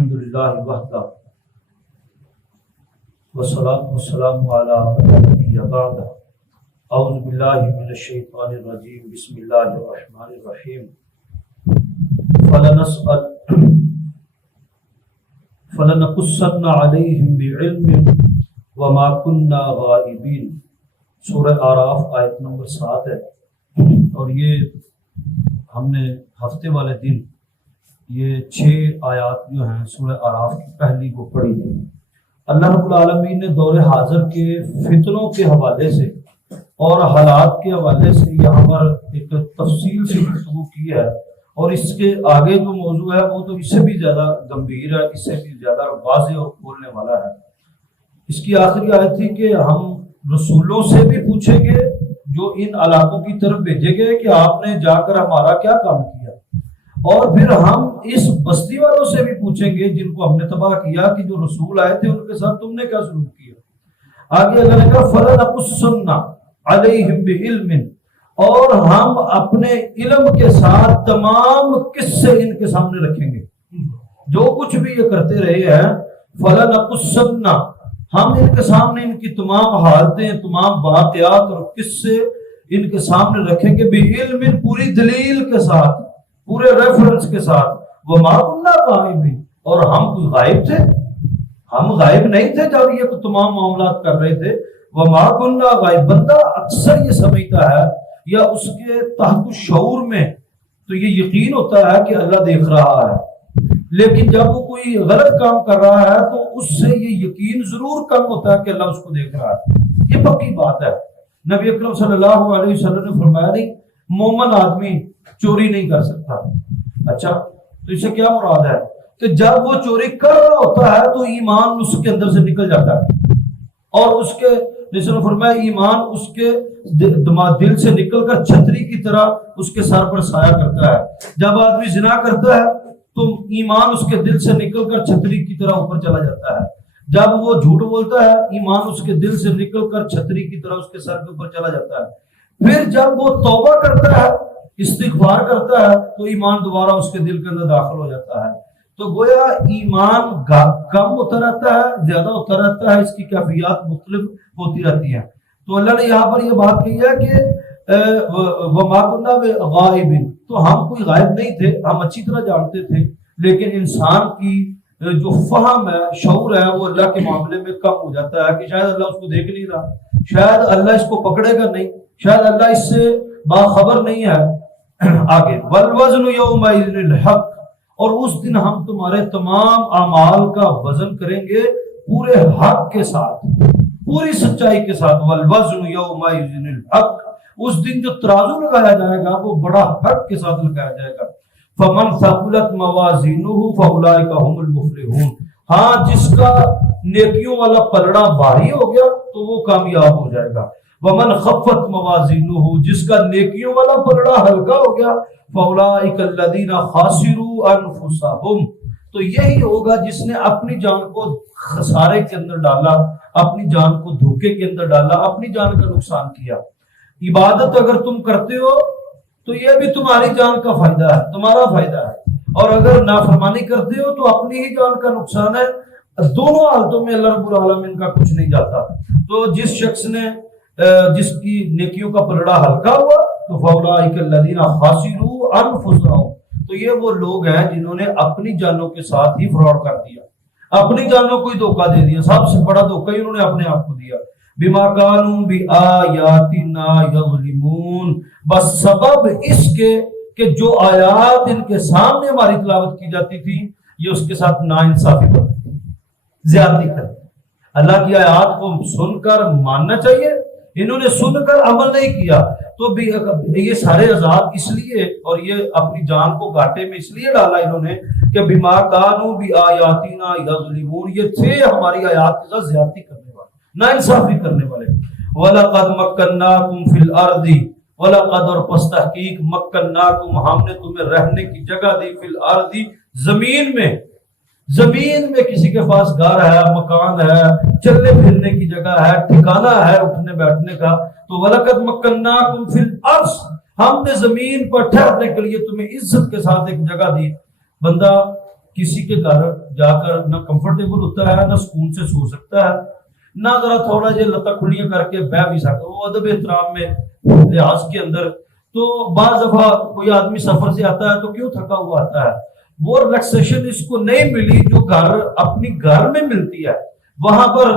الحمدللہ وحدہ والصلاۃ والسلام علی من لا نبی بعدہ اعوذ باللہ من الشیطان الرجیم بسم اللہ الرحمن الرحیم فلنقصن علیہم بعلم وما كنا غائبین۔ سورہ اعراف آیت نمبر 7 ہے، اور یہ ہم نے ہفتے والے دن یہ 6 آیات جو ہیں سورہ اعراف کی پہلی وہ پڑھی تھی۔ اللہ رب العالمین نے دور حاضر کے فتنوں کے حوالے سے اور حالات کے حوالے سے یہاں پر ایک تفصیل سے گفتگو کی ہے، اور اس کے آگے جو موضوع ہے وہ تو اس سے بھی زیادہ گمبھیر ہے، اس سے بھی زیادہ واضح اور کھولنے والا ہے۔ اس کی آخری آیت تھی کہ ہم رسولوں سے بھی پوچھیں گے جو ان علاقوں کی طرف بھیجے گئے کہ آپ نے جا کر ہمارا کیا کام کیا، اور پھر ہم اس بستی والوں سے بھی پوچھیں گے جن کو ہم نے تباہ کیا کہ جو رسول آئے تھے ان کے ساتھ تم نے کیا سلوک کیا۔ آگے اللہ نے کہا فَلَنَقُصَّنَّ عَلَيْهِمْ بِعِلْمٍ، اور ہم اپنے علم کے ساتھ تمام قصے ان کے سامنے رکھیں گے، جو کچھ بھی یہ کرتے رہے ہیں۔ فَلَنَقُصَّنَّ، ہم ان کے سامنے ان کی تمام حالتیں، تمام واقعات اور قصے ان کے سامنے رکھیں گے، بِعِلْمٍ، پوری دلیل کے ساتھ، پورے ریفرنس کے ساتھ۔ وَمَا كُنَّا غَائِبِينَ، اور ہم کوئی غائب تھے؟ ہم غائب نہیں تھے جب یہ تمام معاملات کر رہے تھے۔ وَمَا كُنَّا غَائِبِينَ، بندہ اکثر یہ سمجھتا ہے یا اس کے تحت الشعور میں تو یہ یقین ہوتا ہے کہ اللہ دیکھ رہا ہے، لیکن جب وہ کوئی غلط کام کر رہا ہے تو اس سے یہ یقین ضرور کم ہوتا ہے کہ اللہ اس کو دیکھ رہا ہے۔ یہ پکی بات ہے۔ نبی اکرم صلی اللہ علیہ وسلم نے فرمایا نہیں، مومن آدمی چوری نہیں کر سکتا۔ اچھا، تو اس سے کیا مراد ہے کہ جب وہ چوری کر رہا ہوتا ہے تو ایمان اس کے اندر سے نکل جاتا ہے، اور اس کے جیسے نے فرمایا ایمان اس کے دل سے نکل کر چھتری کی طرح اس کے سر پر سایہ کرتا ہے۔ جب آدمی زنا کرتا ہے تو ایمان اس کے دل سے نکل کر چھتری کی طرح اوپر چلا جاتا ہے۔ جب وہ جھوٹ بولتا ہے ایمان اس کے دل سے نکل کر چھتری کی طرح اس کے سر کے اوپر چلا جاتا ہے۔ پھر جب وہ توبہ کرتا ہے، استغفار کرتا ہے، تو ایمان دوبارہ اس کے دل کے اندر داخل ہو جاتا ہے۔ تو گویا ایمان کم ہوتا رہتا ہے، زیادہ ہوتا رہتا ہے، اس کی کیفیات مختلف ہوتی رہتی ہیں۔ تو اللہ نے یہاں پر یہ بات کہی ہے کہ وَمَا كُنَّا غَائِبِينَ، تو ہم کوئی غائب نہیں تھے، ہم اچھی طرح جانتے تھے، لیکن انسان کی جو فہم ہے، شعور ہے، وہ اللہ کے معاملے میں کم ہو جاتا ہے کہ شاید اللہ اس کو دیکھ نہیں رہا، شاید اللہ اس کو پکڑے گا نہیں، شاید اللہ اس سے باخبر نہیں ہے۔ آگے وَالْوَزْنُ يَوْمَئِذٍ الْحَقُّ، اور اس دن ہم تمہارے تمام اعمال کا وزن کریں گے پورے حق کے ساتھ، پوری سچائی کے ساتھ۔ وَالْوَزْنُ يَوْمَئِذٍ الْحَقُّ، اس دن جو ترازو لگایا جائے گا وہ بڑا حق کے ساتھ لگایا جائے گا۔ فَمَنْ ثَقُلَتْ مَوَازِينُهُ فَأُولَئِكَ هُمُ الْمُفْلِحُونَ، ہاں جس کا نیکیوں والا پلڑا بھاری ہو گیا تو وہ کامیاب ہو جائے گا۔ وَمَنْ خَفَّتْ مَوَازِينُهُ، جس کا نیکیوں والا پلڑا ہلکا ہو گیا، فَأُولَئِكَ الَّذِينَ خَاسِرُوا أَنفُسَهُمْ، تو یہی ہوگا جس نے اپنی جان کو خسارے کے اندر ڈالا، اپنی جان کو دھوکے کے اندر ڈالا، اپنی جان کا نقصان کیا۔ عبادت اگر تم کرتے ہو تو یہ بھی تمہاری جان کا فائدہ ہے، تمہارا فائدہ ہے، اور اگر نافرمانی کرتے ہو تو اپنی ہی جان کا نقصان ہے۔ دونوں حالتوں میں اللہ رب العالمین کا کچھ نہیں جاتا۔ تو جس شخص نے جس کی نیکیوں کا پلڑا ہلکا ہوا تو فَأُولَئِكَ الَّذِينَ خَاسِرُوا أَنفُسَهُمْ، تو یہ وہ لوگ ہیں جنہوں نے اپنی جانوں کے ساتھ ہی فراڈ کر دیا، اپنی جانوں کو ہی دھوکہ دے دیا، سب سے بڑا دھوکہ ہی انہوں نے اپنے آپ کو دیا۔ بِمَا كَانُوا بِآيَاتِنَا يَظْلِمُونَ، بس سبب اس کے کہ جو آیات ان کے سامنے ہماری تلاوت کی جاتی تھی یہ اس کے ساتھ ناانصافی کرتے، زیادتی کرتے۔ اللہ کی آیات کو سن کر ماننا چاہیے، انہوں نے سن کر عمل نہیں کیا تو یہ سارے عذاب اس لیے، اور یہ اپنی جان کو گھاٹے میں اس لیے ڈالا انہوں نے کہ بِمَا كَانُوا بِآيَاتِنَا يَظْلِمُونَ، یہ تھے ہماری آیات کے ساتھ زیادتی کرنے والے، ناانصافی کرنے والے۔ وَلَقَدْ مَكَّنَّاكُمْ فِي الْأَرْضِ، وَلَقَدْ، اور پس تحقیق، مَكَّنَّاكُمْ، ہم نے تمہیں رہنے کی جگہ دی، فِي الْأَرْضِ، زمین میں۔ زمین میں کسی کے پاس گھر ہے، مکان ہے، چلنے پھرنے کی جگہ ہے، ٹھکانہ ہے اٹھنے بیٹھنے کا، تو وَلَقَدْ مَكَّنَّاكُمْ فِي الْأَرْضِ، ہم نے زمین پر ٹھہرنے کے لیے تمہیں عزت کے ساتھ ایک جگہ دی۔ بندہ کسی کے گھر جا کر نہ کمفرٹیبل ہوتا ہے، نہ سکون سے سو سکتا ہے، نہ ذرا تھوڑا جہا لتا کھڑیاں کر کے بہ بھی سکتا، وہ ادب احترام میں لحاظ کے اندر۔ تو بعض دفعہ کوئی آدمی سفر سے آتا ہے تو کیوں تھکا ہوا آتا ہے، وہ ریلیکسیشن اس کو نہیں ملی جو گھر اپنی گھر میں ملتی ہے وہاں پر،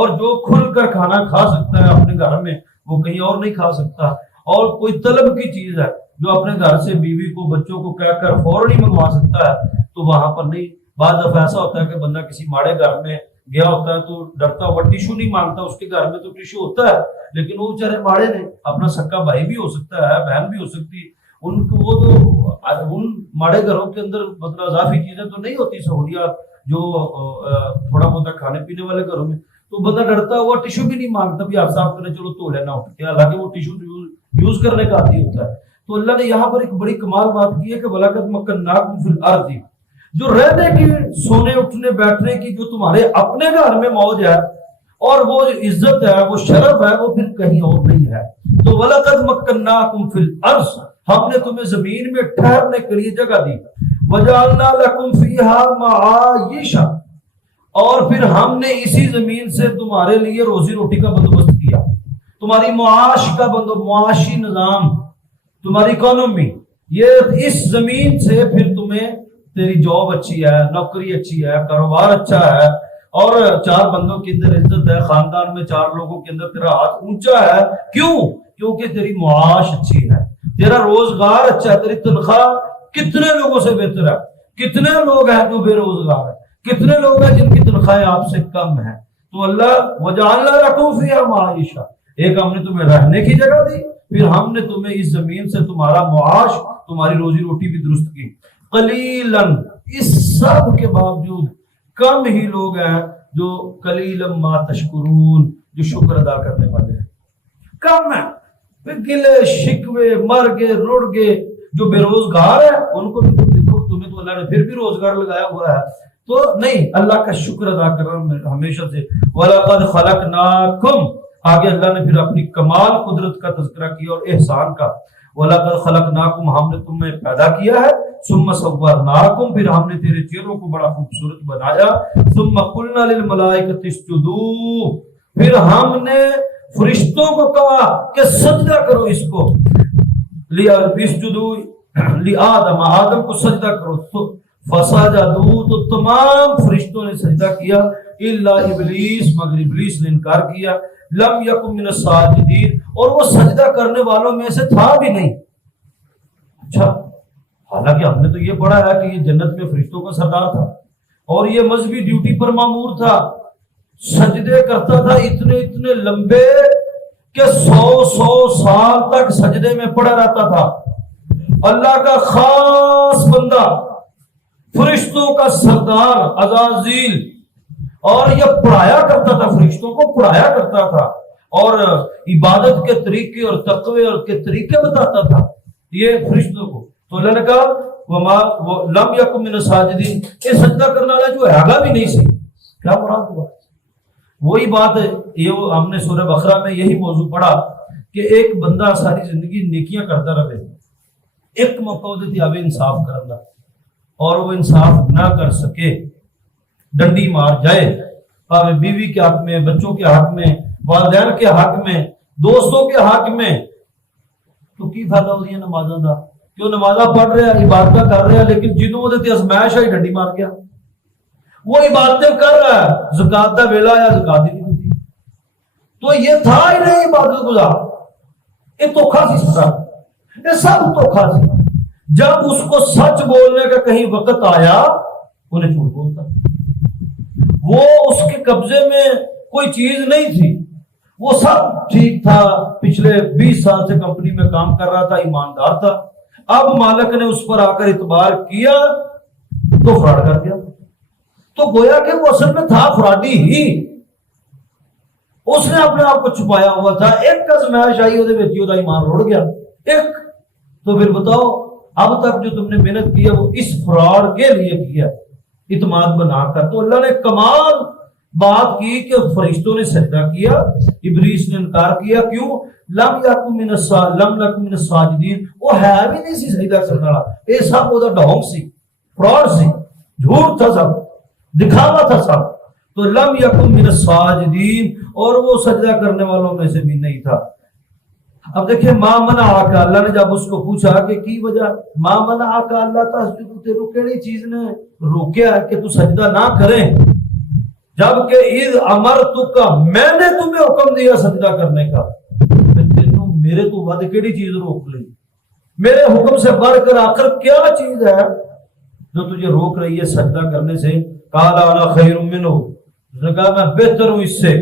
اور جو کھل کر کھانا کھا سکتا ہے اپنے گھر میں وہ کہیں اور نہیں کھا سکتا۔ اور کوئی طلب کی چیز ہے جو اپنے گھر سے بیوی کو بچوں کو کہہ کر فوراً ہی منگوا سکتا ہے تو وہاں پر نہیں۔ بعض دفعہ ایسا ہوتا ہے کہ بندہ کسی ماڑے گھر میں گیا ہوتا ہے تو ڈرتا ہوا ٹیشو نہیں مانگتا، اس کے گھر میں تو ٹیشو ہوتا ہے لیکن وہ بیچارے ماڑے نے، اپنا سکا بھائی بھی ہو سکتا ہے، بہن بھی ہو سکتی، ان کو وہ تو ان ماڑے گھروں کے اندر مطلب اضافی چیزیں تو نہیں ہوتی سہولیات جو تھوڑا بہت کھانے پینے والے گھروں میں، تو بندہ ڈرتا ہوا ٹیشو بھی نہیں مانگتا بھی آپ صاف کریں چلو تو لینا اٹھ کے، حالانکہ وہ ٹیشو یوز کرنے کا عادی ہوتا ہے۔ تو اللہ نے یہاں پر ایک بڑی کمال بات کی ہے کہ وَلَقَدْ مَكَّنَّاكُمْ فِي الْأَرْضِ، جو رہنے کی، سونے اٹھنے بیٹھنے کی جو تمہارے اپنے گھر میں موج ہے اور وہ عزت ہے، وہ شرف ہے، وہ پھر کہیں اور نہیں ہے۔ تو وَلَقَدْ مَكَّنَّاكُمْ فِي الْأَرْضِ، ہم نے تمہیں زمین میں ٹھہرنے کے لیے جگہ دی، وَجَعَلْنَا لَكُمْ فِيهَا مَعَايِشَ، اور پھر ہم نے اسی زمین سے تمہارے لیے روزی روٹی کا بندوبست کیا، تمہاری معاش کا معاشی نظام، تمہاری اکانومی، یہ اس زمین سے پھر تمہیں تیری جاب اچھی ہے، نوکری اچھی ہے، کاروبار اچھا ہے، اور چار بندوں کے اندر عزت ہے، خاندان میں چار لوگوں کے اندر تیرا ہاتھ اونچا ہے، کیوں؟ کیونکہ تیری معاش اچھی ہے، تیرا روزگار اچھا ہے، تیری تنخواہ کتنے لوگوں سے بہتر ہے، کتنے لوگ ہیں جو بے روزگار ہیں، کتنے لوگ ہیں جن کی تنخواہیں آپ سے کم ہیں۔ تو اللہ وَجَعَلْنَا لَكُمْ فِيهَا مَعَيِشَ، ایک ہم نے تمہیں رہنے کی جگہ دی، پھر ہم نے تمہیں اس زمین سے تمہارا معاش، تمہاری روزی روٹی بھی درست کی۔ قلیلاً، اس سب کے باوجود کم ہی لوگ ہیں جو قلیلاً ما تشکرون، جو شکر ادا کرنے والے ہیں، کم ہیں۔ پھر گلے شکوے، مر گئے رڑ گئے، جو بے روزگار ہے ان کو بھی دیکھو، تمہیں تو اللہ نے پھر بھی روزگار لگایا ہوا ہے، تو نہیں، اللہ کا شکر ادا کرنا ہمیشہ سے۔ وَلَقَدْ خَلَقْنَاكُمْ، آگے اللہ نے پھر اپنی کمال قدرت کا تذکرہ کیا اور احسان کا۔ وَلَقَدْ خَلَقْنَاكُمْ، ہم نے تمہیں پیدا کیا ہے، ثُمَّ صَوَّرْنَاكُمْ، پھر ہم نے تیرے چہروں کو بڑا خوبصورت بنایا، ثُمَّ قُلْنَا لِلْمَلَائِكَةِ اسْجُدُوا، پھر ہم نے فرشتوں کو کہا کہ سجدہ کرو اس کو، اسجدوا لآدم، آدم کو سجدہ کرو، فسجدوا، تو تمام فرشتوں نے سجدہ کیا، الا ابلیس، مگر ابلیس نے انکار کیا، لم یکن من الساجدین، اور وہ سجدہ کرنے والوں میں سے تھا بھی نہیں۔ اچھا، حالانکہ ہم نے تو یہ پڑھا ہے کہ یہ جنت میں فرشتوں کا سردار تھا اور یہ مذہبی ڈیوٹی پر مامور تھا، سجدے کرتا تھا اتنے اتنے لمبے کہ 100 سال تک سجدے میں پڑا رہتا تھا، اللہ کا خاص بندہ، فرشتوں کا سردار عزازیل، اور یہ پڑھایا کرتا تھا، فرشتوں کو پڑھایا کرتا تھا اور عبادت کے طریقے اور تقوی اور کے طریقے بتاتا تھا یہ فرشتوں کو۔ تو اللہ نے کہا لم یکن من الساجدین، یہ سجدہ کرنے والا جو ہے بھی نہیں سی، کیا مراد ہوا؟ وہی بات ہے، یہ ہم نے سورہ بقرہ میں یہی موضوع پڑھا کہ ایک بندہ ساری زندگی نیکیاں کرتا رہے، ایک موقع دیتی اب انصاف کرنا، اور وہ انصاف نہ کر سکے، ڈنڈی مار جائے، پاوے بیوی کے حق میں، بچوں کے حق میں، والدین کے حق میں، دوستوں کے حق میں، تو کی فائدہ ہوتی ہے نمازوں کا؟ کیوں نمازاں پڑھ رہے ہیں، عبادتیں کر رہے ہیں، لیکن جنہوں نے ازمائش آئی ڈنڈی مار گیا، وہ عبادتیں کر رہا ہے، زکات کا ویلا یا زکات ہی نہیں ہوتی، تو یہ تھا ہی نہیں عبادت گزار، یہ دھوکھا سی سب، یہ سب دھوکھا سی۔ جب اس کو سچ بولنے کا کہیں وقت آیا انہیں جھوٹ بولتا، وہ اس کے قبضے میں کوئی چیز نہیں تھی، وہ سب ٹھیک تھا، پچھلے 20 سال سے کمپنی میں کام کر رہا تھا، ایماندار تھا، اب مالک نے اس پر آ کر اعتبار کیا تو فراڈ کر دیا، تو گویا کہ وہ اصل میں تھا فراڈی ہی، اس نے اپنے آپ کو چھپایا ہوا تھا، ایک ازمائش آئی وہ ایمان روڑ گیا ایک، تو پھر بتاؤ اب تک جو تم نے محنت کی ہے وہ اس فراڈ کے لیے کیا، اعتماد بنا کر۔ تو اللہ نے کمال بات کی کہ فرشتوں نے سجدہ کیا، ابلیس نے انکار کیا، کیوں؟ لم یکن من الساجدین، وہ ہے بھی نہیں سی سجدہ کرنے والا، یہ سب وہ ڈھونگ سی، فراڈ سی، جھوٹ جھوٹ تھا سب، دکھاوا تھا سب. تو لم یکن من الساجدین، اور وہ سجدہ کرنے والوں میں سے بھی نہیں تھا. اب دیکھیں ما منعک، اللہ نے جب اس کو پوچھا کہ کی وجہ ما منعک اللہ تسجد، تیرو کیڑی چیز نے روکیا ہے کہ تو سجدہ نہ کریں، جبکہ اذ امرتک، میں نے تمہیں حکم دیا سجدہ کرنے کا. تینوں میرے تو ود کیڑی چیز روک لی؟ میرے حکم سے بڑھ کر آخر کیا چیز ہے جو تجھے روک رہی ہے سجدہ کرنے سے؟ قال انا خیر منہ، اس نے کہا میں بہتر ہوں اس سے،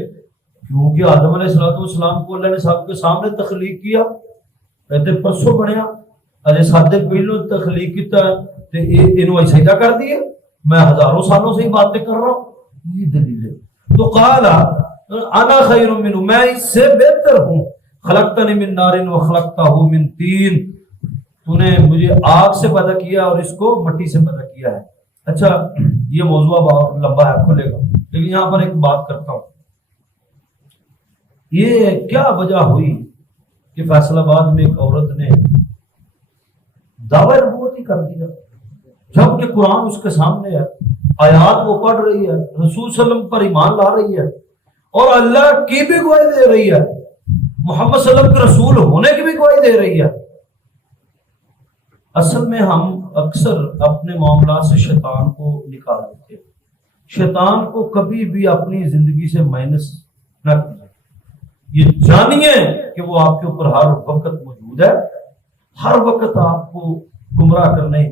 کیونکہ آدم علیہ السلام کو اللہ نے سب کے سامنے تخلیق کیا، کہتے پرسوں بنیا اجے سادے پہلو تخلیق کیتا تے اینو سجدہ کر دیے، میں ہزاروں سالوں سے ہی باتیں کر رہا ہوں. یہ دلیل ہے. تو قال انا خیر منہ، میں اس سے بہتر ہوں. خلقتنی من نار وخلقتہ من طین، تو نے مجھے آگ سے پیدا کیا اور اس کو مٹی سے پیدا کیا ہے. اچھا یہ موضوع بہت لمبا ہے، کھلے گا، لیکن یہاں پر ایک بات کرتا ہوں. یہ کیا وجہ ہوئی کہ فیصل آباد میں ایک عورت نے دعوی نبوت ہی کر دیا، جبکہ قرآن اس کے سامنے ہے، آیات وہ پڑھ رہی ہے، رسول صلی اللہ علیہ وسلم پر ایمان لا رہی ہے، اور اللہ کی بھی گواہی دے رہی ہے، محمد صلی اللہ علیہ وسلم کے رسول ہونے کی بھی گواہی دے رہی ہے. اصل میں ہم اکثر اپنے معاملات سے شیطان کو نکال دیتے ہیں. شیطان کو کبھی بھی اپنی زندگی سے مائنس نہ کیجیے، یہ جانیے کہ وہ آپ کے اوپر ہر وقت موجود ہے، ہر وقت آپ کو گمراہ کرنے.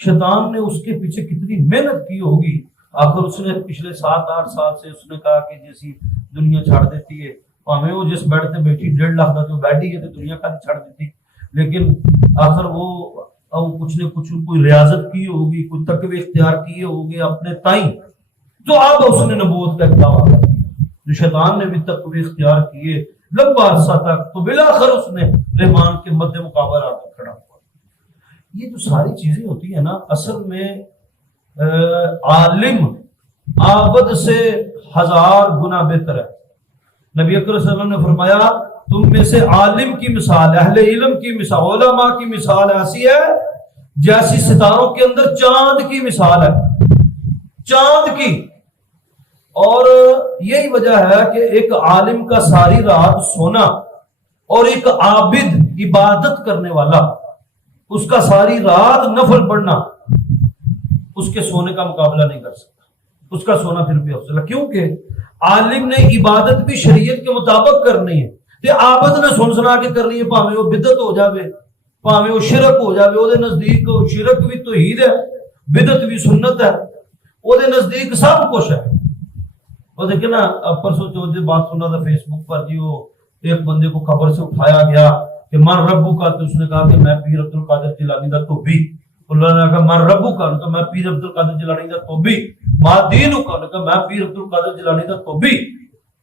شیطان نے اس کے پیچھے کتنی محنت کی ہوگی، آخر اس نے پچھلے 7-8 سال سے اس نے کہا کہ جیسی دنیا چھاڑ دیتی ہے، ہمیں وہ جس بیڈ سے بیٹھی 1.5 لاکھ کا جو بیٹھی ہے تو دنیا کا نہیں چھاڑ دیتی، لیکن آخر وہ کچھ نے کچھ کوئی ریاضت کی ہوگی، کوئی تقوی اختیار کیے ہوگے اپنے تائیں، تو اب اس نے نبوت کا دعویٰ کر دیا. جو شیطان نے بھی تقوی اختیار کیے لمبا عرصہ تک، تو بالآخر اس نے رحمان کے مد مقابل آ کر کھڑا ہوا. یہ جو ساری چیزیں ہوتی ہیں نا، اصل میں عالم عابد سے 1000 گنا بہتر ہے. نبی اکرم صلی اللہ علیہ وسلم نے فرمایا تم میں سے عالم کی مثال، اہل علم کی مثال، علماء کی مثال ایسی ہے جیسی ستاروں کے اندر چاند کی مثال ہے، چاند کی. اور یہی وجہ ہے کہ ایک عالم کا ساری رات سونا اور ایک عابد عبادت کرنے والا اس کا ساری رات نفل پڑھنا اس کے سونے کا مقابلہ نہیں کر سکتا. اس کا سونا پھر بھی افضل، کیونکہ عالم نے عبادت بھی شریعت کے مطابق کرنی ہے، تے عابد نے سن سنا کے کرنی ہے، پاویں وہ بدعت ہو جاوے، پاویں وہ شرک ہو جاوے. وہ دے نزدیک شرک بھی توحید ہے، بدعت بھی سنت ہے، وہ دے نزدیک سب کچھ ہے. وہ دیکھیں نا، پرسوں چوتھے بات سنا تھا فیس بک پر جی، وہ ایک بندے کو قبر سے اٹھایا گیا کہ من ربو کا، تو اس نے کہا کہ میں پیر عبد القادر جیلانی دا توبی. اللہ نے کہا من ربو کا، تو میں پیر عبد القادر جیلانی دا توبی. ما دینو کا، کہ میں پیر عبد القادر جیلانی دا توبی،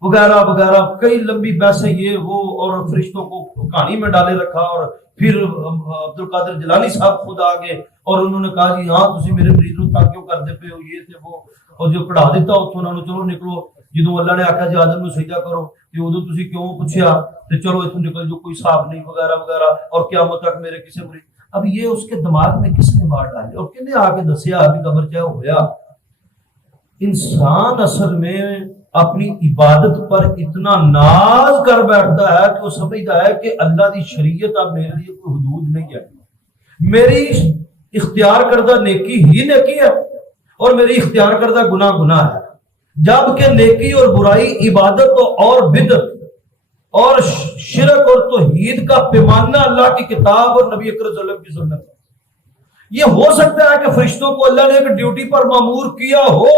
وغیرہ وغیرہ کئی لمبی بحثیں یہ وہ، اور فرشتوں کو کہانی میں ڈالے رکھا. اور پھر عبد القادر جیلانی صاحب خود آگے اور انہوں نے کہا جی ہاں تسی میرے مریض نو تنگ کیوں کرتے پے ہو، یہ تے وہ، اور جو کڑا دیتا اتوں انہوں نے چلو نکلو. جدوں اللہ نے آخیا جی آدم نو سجدہ کرو کہ ادو تسی کیوں پوچھیا تے چلو اتوں نکل جو، کوئی حساب نہیں وغیرہ وغیرہ، اور قیامت تک میرے کسی مریض. اب یہ اس کے دماغ میں کس نے بات ڈالی اور کنے آ کے دسیا ابھی قبر کیا ہویا؟ انسان اصل میں اپنی عبادت پر اتنا ناز کر بیٹھتا ہے کہ وہ سمجھتا ہے کہ اللہ دی شریعت اب میرے لیے کوئی حدود نہیں ہے، میری اختیار کردہ نیکی ہی نیکی ہے اور میری اختیار کردہ گناہ گناہ ہے. جبکہ نیکی اور برائی، عبادت اور بدعت اور شرک اور توحید کا پیمانہ اللہ کی کتاب اور نبی اکرم صلی اللہ علیہ وسلم کی سنت ہے. یہ ہو سکتا ہے کہ فرشتوں کو اللہ نے ایک ڈیوٹی پر مامور کیا ہو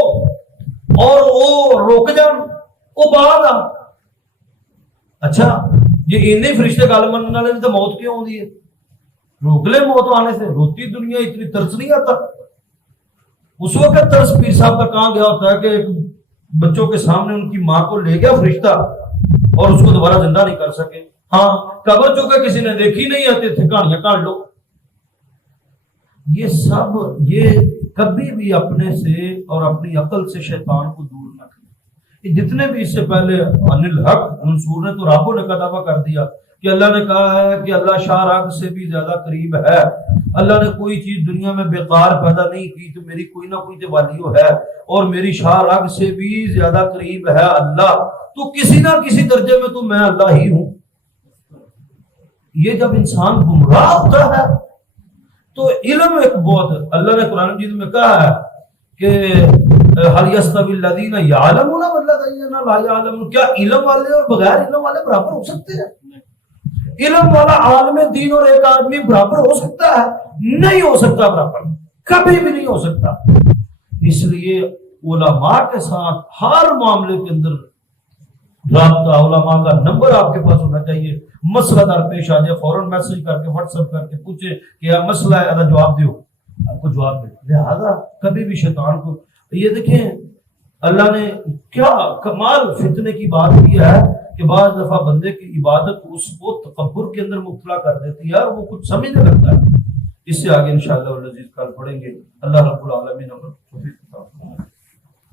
اور وہ روک جان، وہ بعد آ. اچھا یہ انہیں فرشتے گل مننے والے تو موت کیوں ہوتی ہے؟ روک لے موت آنے سے، روتی دنیا اتنی ترس نہیں آتا. اس وقت ترس پیر صاحب کا کہاں گیا ہوتا ہے کہ بچوں کے سامنے ان کی ماں کو لے گیا فرشتہ اور اس کو دوبارہ زندہ نہیں کر سکے. ہاں قبر چونکہ کسی نے دیکھی نہیں آتی تھے، کہانیاں کاٹ لو. یہ سب یہ کبھی بھی اپنے سے اور اپنی عقل سے شیطان کو دور نہ کریں. جتنے بھی اس سے پہلے ان الحق منصور نے تو رابوں نے کا دعویٰ کر دیا کہ اللہ نے کہا ہے کہ اللہ شاہراگ سے بھی زیادہ قریب ہے، اللہ نے کوئی چیز دنیا میں بیکار پیدا نہیں کی، تو میری کوئی نہ کوئی والیو ہے اور میری شاہراگ سے بھی زیادہ قریب ہے اللہ، تو کسی نہ کسی درجے میں تو میں اللہ ہی ہوں۔ یہ جب انسان گمراہ ہوتا ہے تو علم ایک بہت، اللہ نے قرآن مجید میں کہا ہے کہ هل يستوي الذين يعلمون والذين لا يعلمون، کیا علم والے اور بغیر علم والے برابر ہو سکتے ہیں؟ علم والا عالم دین اور ایک آدمی برابر ہو سکتا ہے؟ نہیں ہو سکتا، برابر کبھی بھی نہیں ہو سکتا۔ اس لیے علماء کے ساتھ ہر معاملے کے اندر رابطہ، علماء کا نمبر آپ کے پاس ہونا چاہیے، مسئلہ درپیش آ جائے فوراً میسج کر کے واٹس ایپ کر کے پوچھے کہ یہ مسئلہ ہے، اللہ جواب دیو، آپ کو جواب دے۔ لہذا کبھی بھی شیطان کو، یہ دیکھیں اللہ نے کیا کمال فتنے کی بات کی ہے کہ بعض دفعہ بندے کی عبادت اس کو تکبر کے اندر مبتلا کر دیتی ہے اور وہ کچھ سمجھنے لگتا ہے۔ اس سے آگے انشاءاللہ العزیز کل پڑھیں گے۔ اللہ رب العالمین